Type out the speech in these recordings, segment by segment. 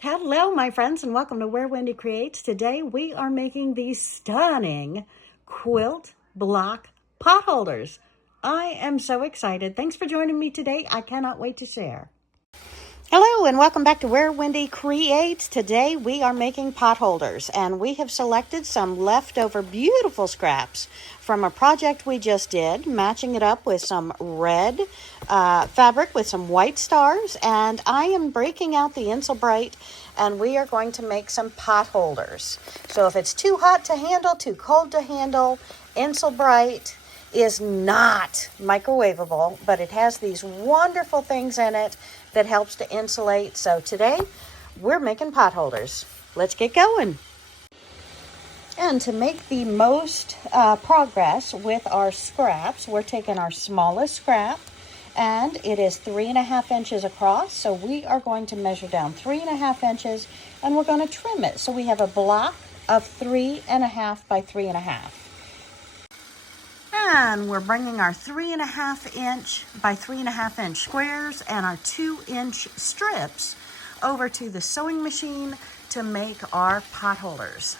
Hello, my friends, and welcome to Where Wendy Creates. Today we are making these stunning quilt block potholders. I am so excited. Thanks for joining me today. I cannot wait to share. Hello, and welcome back to Where Wendy Creates. Today we are making potholders, and we have selected some leftover beautiful scraps from a project we just did, matching it up with some red fabric with some white stars, and I am breaking out the Insulbright, and we are going to make some potholders. So if it's too hot to handle, too cold to handle, Insulbright is not microwavable, but it has these wonderful things in it that helps to insulate. So today we're making potholders. Let's get going. And to make the most progress with our scraps, we're taking our smallest scrap, and it is 3.5 inches across. So we are going to measure down 3.5 inches, and we're going to trim it. So we have a block of 3.5 by 3.5. And we're bringing our 3.5 inch by 3.5 inch squares and our 2-inch strips over to the sewing machine to make our potholders.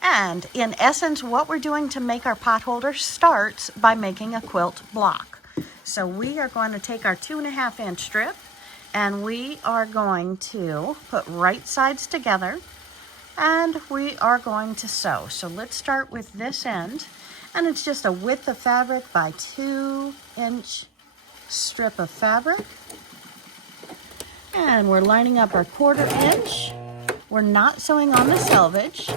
And in essence, what we're doing to make our potholder starts by making a quilt block. So we are going to take our 2.5 inch strip, and we are going to put right sides together, and we are going to sew. So let's start with this end. And it's just a width of fabric by 2-inch strip of fabric. And we're lining up our 1/4 inch. We're not sewing on the selvage.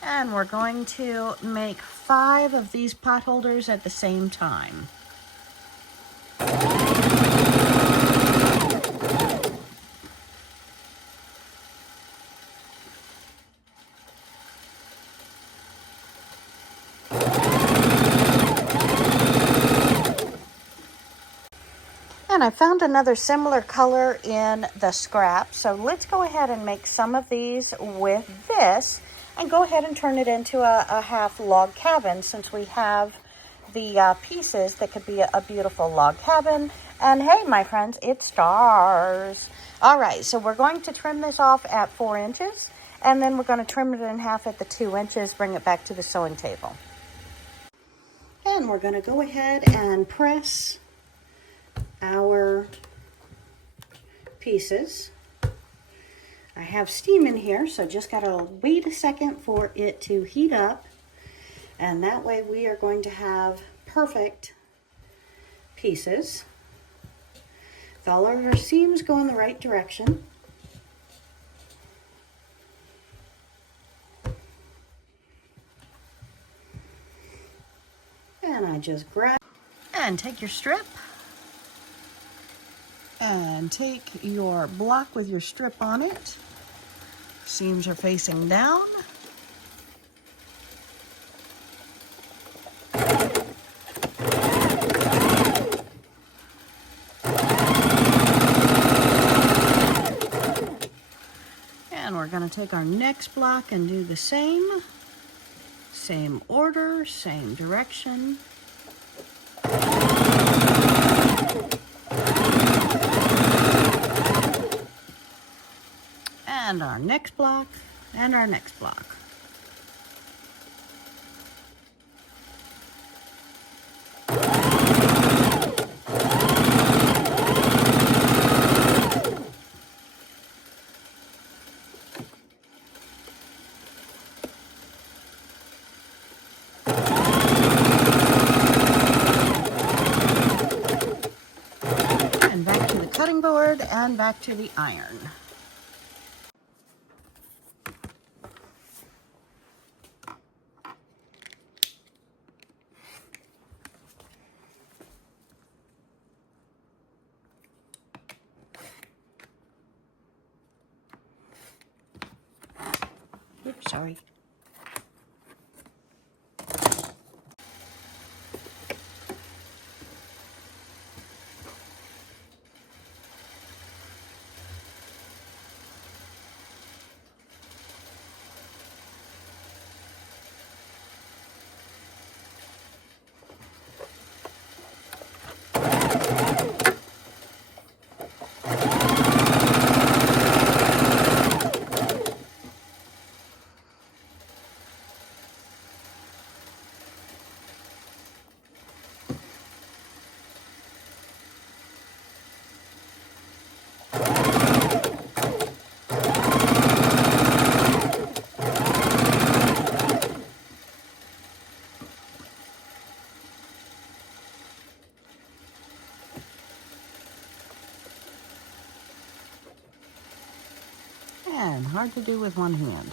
And we're going to make 5 of these potholders at the same time. And I found another similar color in the scrap. So let's go ahead and make some of these with this and go ahead and turn it into a half log cabin, since we have the pieces that could be a beautiful log cabin. And hey, my friends, it's stars. All right, so we're going to trim this off at 4 inches, and then we're going to trim it in half at the 2 inches, bring it back to the sewing table. And we're going to go ahead and press our pieces. I have steam in here, so just gotta wait a second for it to heat up, and that way we are going to have perfect pieces. If all of our seams go in the right direction, and I just grab and take your strip and take your block with your strip on it. Seams are facing down. And we're going to take our next block and do the same. Same order, same direction. And our next block, and our next block. And back to the cutting board and back to the iron. Oops, sorry. and hard to do with one hand.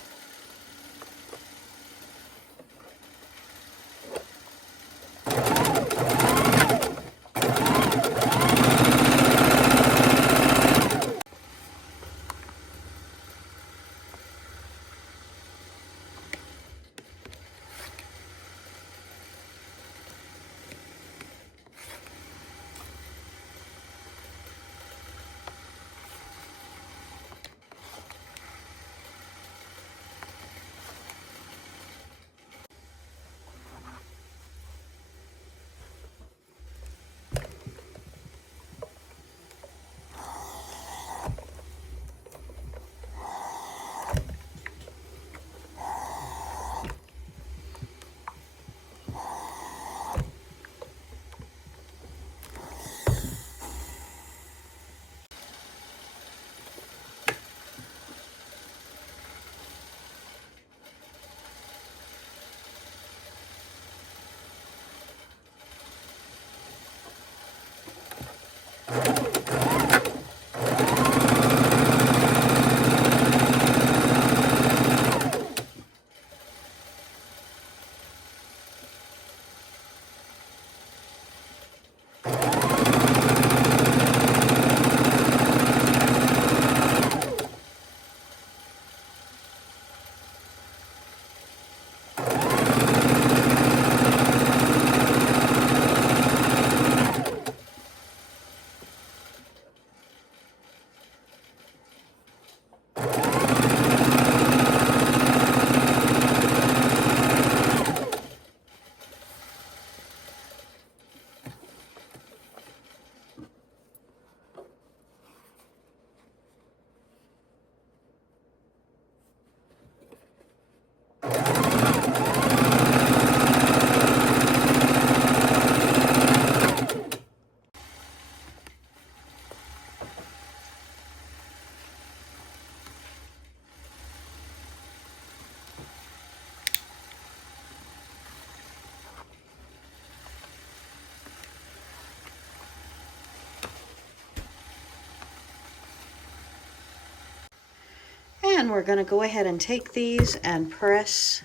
And we're going to go ahead and take these and press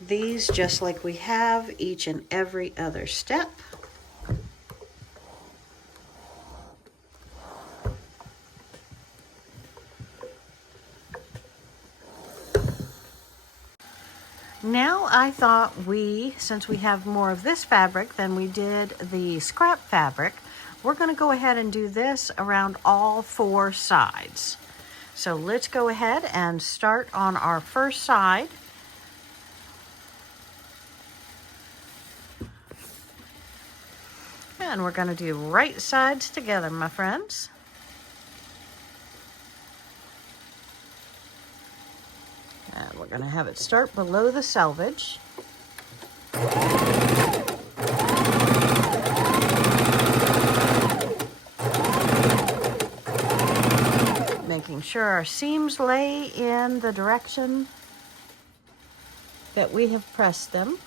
these just like we have each and every other step. Now I thought since we have more of this fabric than we did the scrap fabric, we're going to go ahead and do this around all 4 sides. So let's go ahead and start on our first side. And we're going to do right sides together, my friends. And we're going to have it start below the selvage. Making sure our seams lay in the direction that we have pressed them.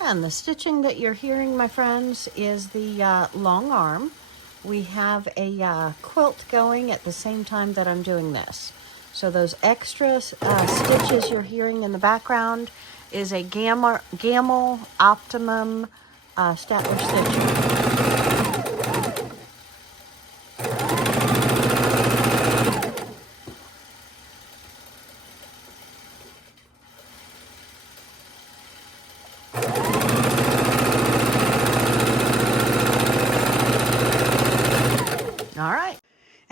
And the stitching that you're hearing, my friends, is the long arm. We have a quilt going at the same time that I'm doing this. So those extra stitches you're hearing in the background is a Gamma Optimum Statler stitcher.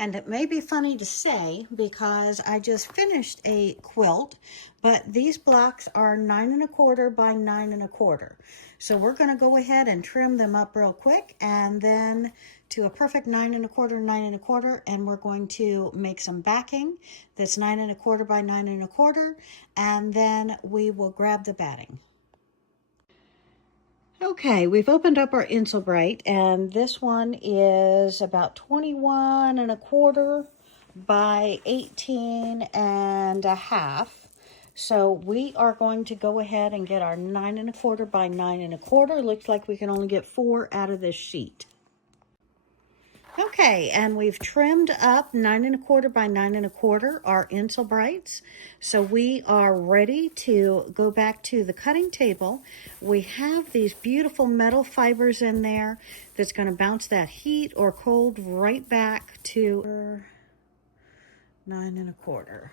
And it may be funny to say because I just finished a quilt, but these blocks are 9¼ by 9¼ So we're going to go ahead and trim them up real quick, and then to a perfect 9¼ 9¼ and we're going to make some backing that's 9¼ by 9¼ and then we will grab the batting. Okay, we've opened up our Insulbrite, and this one is about 21¼ by 18½. So we are going to go ahead and get our 9¼ by 9¼ Looks like we can only get 4 out of this sheet. Okay, and we've trimmed up 9¼ by 9¼ our Insulbrites. So we are ready to go back to the cutting table. We have these beautiful metal fibers in there that's going to bounce that heat or cold right back to 9¼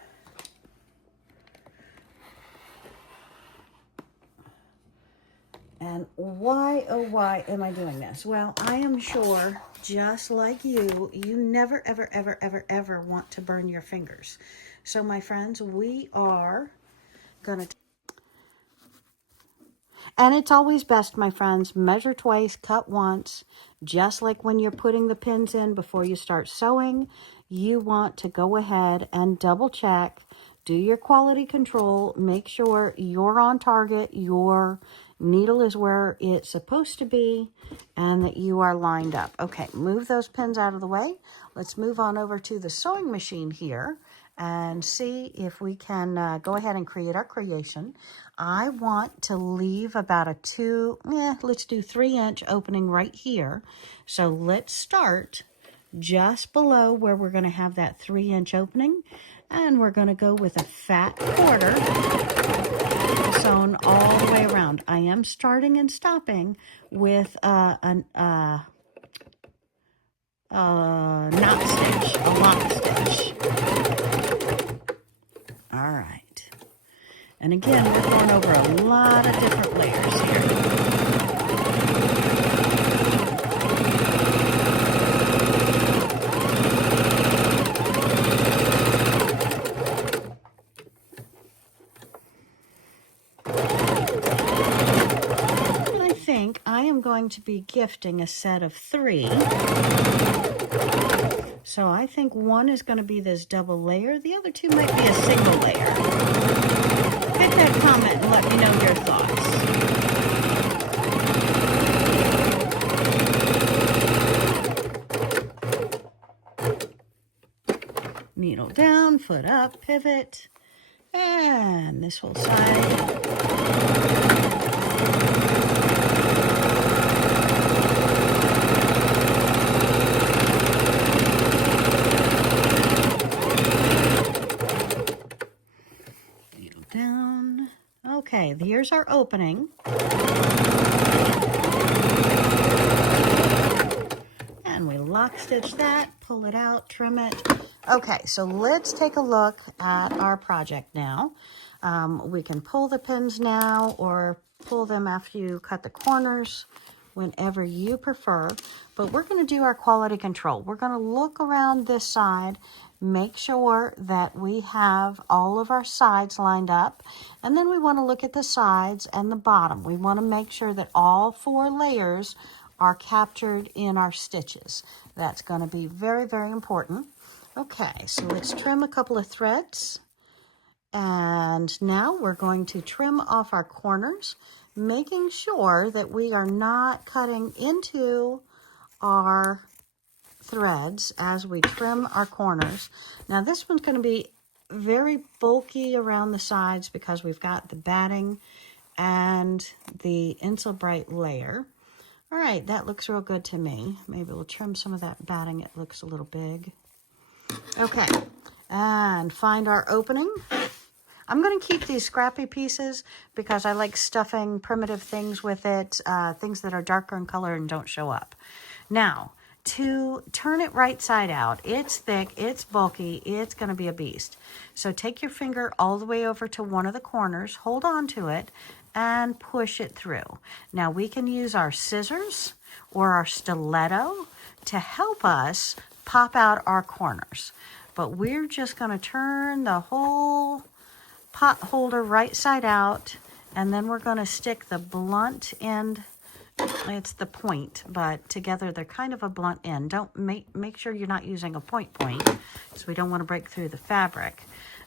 And why, oh why am I doing this? Well, I am sure, just like you never, ever, ever, ever, ever want to burn your fingers. So my friends, we are gonna, and it's always best, my friends, measure twice, cut once. Just like when you're putting the pins in before you start sewing, you want to go ahead and double check, do your quality control, make sure you're on target, your needle is where it's supposed to be, and that you are lined up. Okay, move those pins out of the way. Let's move on over to the sewing machine here and see if we can go ahead and create our creation. I want to leave about a let's do 3-inch opening right here. So let's start just below where we're going to have that 3-inch opening, and we're going to go with a fat quarter sewn all the way around. I am starting and stopping with a knot stitch, a lock stitch. All right. And again, we're going over a lot of different layers here. I am going to be gifting a set of 3. So I think one is going to be this double layer. The other 2 might be a single layer. Hit that comment and let me know your thoughts. Needle down, foot up, pivot, and this whole side. Down. Okay, here's our opening. And we lock stitch that, pull it out, trim it. Okay, so let's take a look at our project now. We can pull the pins now or pull them after you cut the corners, whenever you prefer. But we're going to do our quality control. We're going to look around this side, make sure that we have all of our sides lined up, and then we want to look at the sides and the bottom. We want to make sure that all 4 layers are captured in our stitches. That's going to be very, very important. Okay, so let's trim a couple of threads. And now we're going to trim off our corners, making sure that we are not cutting into our threads as we trim our corners. Now this one's going to be very bulky around the sides because we've got the batting and the Insulbrite layer. All right, that looks real good to me. Maybe we'll trim some of that batting. It looks a little big. Okay, and find our opening. I'm going to keep these scrappy pieces because I like stuffing primitive things with it, things that are darker in color and don't show up. Now, to turn it right side out, it's thick, it's bulky, it's going to be a beast. So take your finger all the way over to one of the corners, hold on to it, and push it through. Now, we can use our scissors or our stiletto to help us pop out our corners. But we're just going to turn the whole pot holder right side out, and then we're going to stick the blunt end. It's the point, but together they're kind of a blunt end. Don't make sure you're not using a point, because we don't want to break through the fabric,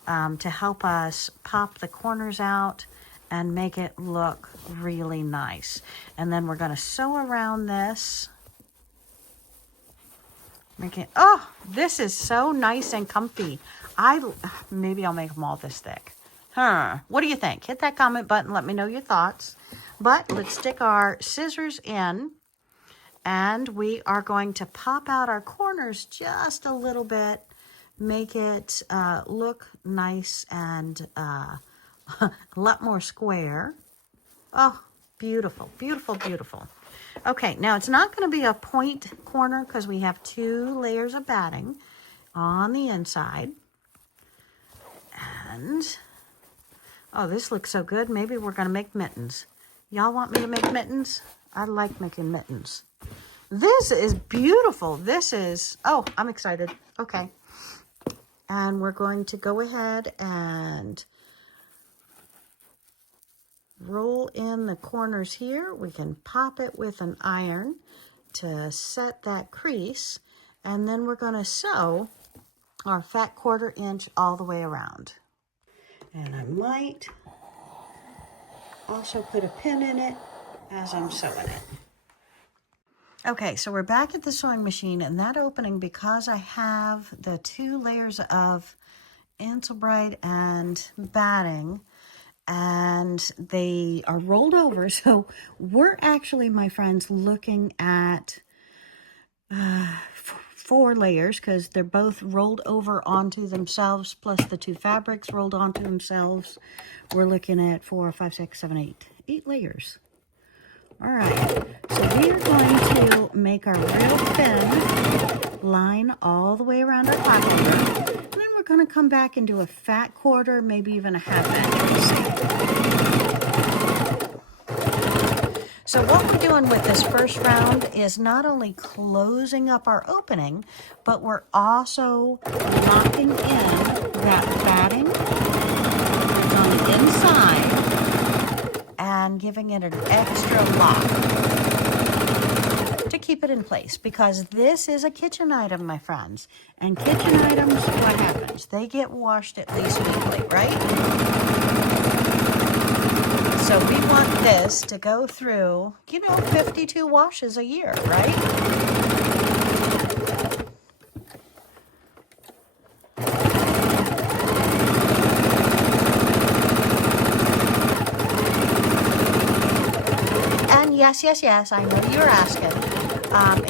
to help us pop the corners out and make it look really nice. And then we're going to sew around this. Oh, this is so nice and comfy. Maybe I'll make them all this thick. What do you think? Hit that comment button. Let me know your thoughts. But let's stick our scissors in, and we are going to pop out our corners just a little bit, make it look nice and a lot more square. Oh, beautiful, beautiful, beautiful. Okay, now it's not going to be a point corner because we have 2 layers of batting on the inside. And, oh, this looks so good. Maybe we're going to make mittens. Y'all want me to make mittens? I like making mittens. This is beautiful. This is, oh, I'm excited. Okay. And we're going to go ahead and roll in the corners here. We can pop it with an iron to set that crease, and then we're going to sew our fat 1/4 inch all the way around. And I might also put a pin in it as I'm sewing it. Okay, so we're back at the sewing machine, and that opening, because I have the 2 layers of Insulbrite and batting, and they are rolled over. So we're actually, my friends, looking at 4 layers, because they're both rolled over onto themselves, plus the 2 fabrics rolled onto themselves. We're looking at 4, 5, 6, 7, 8 layers. All right, so we are going to make our real thin line all the way around our pot holder. And then we're going to come back and do a fat 1/4, maybe even a 1/2 inch. So what we're doing with this first round is not only closing up our opening, but we're also locking in that batting on the inside and giving it an extra lock to keep it in place, because this is a kitchen item, my friends. And kitchen items, what happens? They get washed at least weekly, right? So we want this to go through, 52 washes a year, right? And yes, I know you're asking.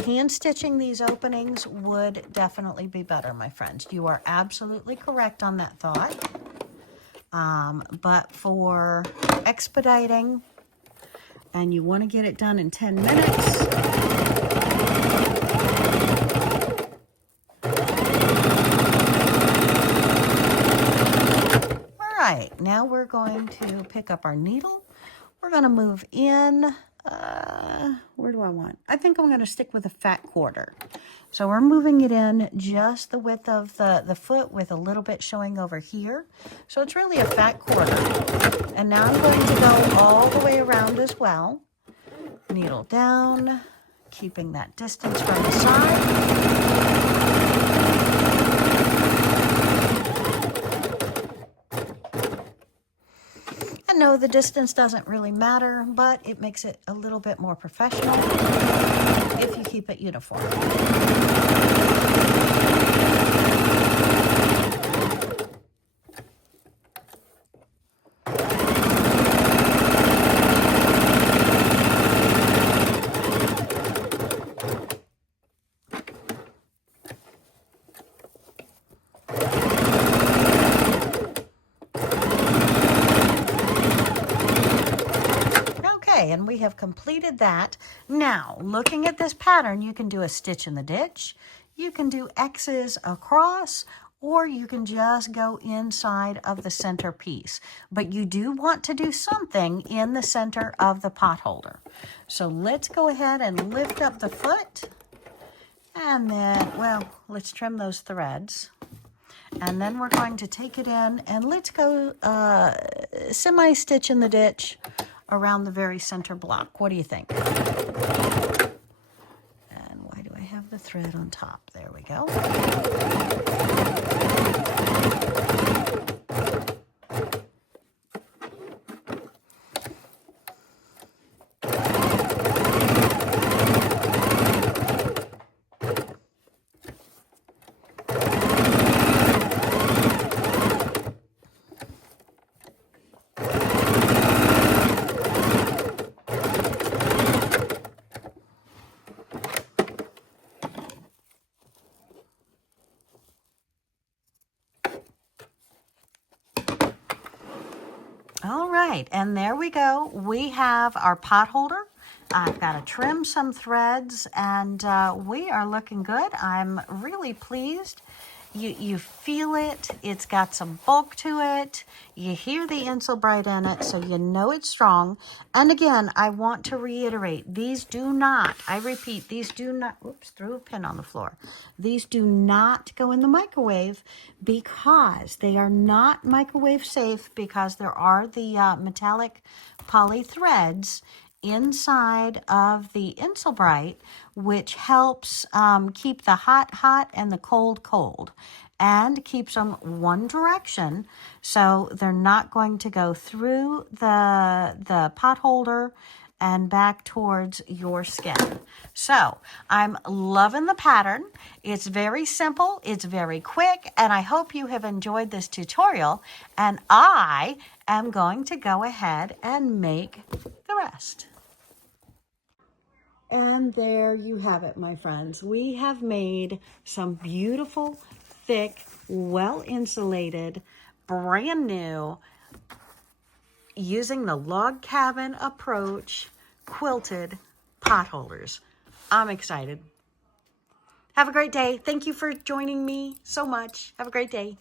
Hand stitching these openings would definitely be better, my friends. You are absolutely correct on that thought. But for expediting, and you want to get it done in 10 minutes, all right, now we're going to pick up our needle. We're going to move in, where do I want? I think I'm going to stick with a fat 1/4. So we're moving it in just the width of the foot, with a little bit showing over here. So it's really a fat 1/4. And now I'm going to go all the way around as well. Needle down, keeping that distance from the side. No, the distance doesn't really matter, but it makes it a little bit more professional if you keep it uniform. And we have completed that. Now, looking at this pattern, you can do a stitch in the ditch, you can do X's across, or you can just go inside of the center piece. But you do want to do something in the center of the pot holder. So let's go ahead and lift up the foot, And then, well, let's trim those threads. And then we're going to take it in and let's go semi-stitch in the ditch around the very center block. What do you think? And why do I have the thread on top? There we go. All right, and there we go. We have our pot holder. I've got to trim some threads, and we are looking good. I'm really pleased. You feel it. It's got some bulk to it. You hear the Insulbrite in it, so you know it's strong. And again, I want to reiterate, these do not, I repeat, these do not, oops, threw a pin on the floor. These do not go in the microwave because they are not microwave safe, because there are the metallic poly threads inside of the Insulbrite, which helps keep the hot hot and the cold cold, and keeps them one direction, so they're not going to go through the pot holder and back towards your skin. So I'm loving the pattern. It's very simple, it's very quick, and I hope you have enjoyed this tutorial, and I am going to go ahead and make the rest. And there you have it, my friends. We have made some beautiful, thick, well-insulated, brand new, using the log cabin approach, quilted pot holders. I'm excited. Have a great day. Thank you for joining me so much. Have a great day.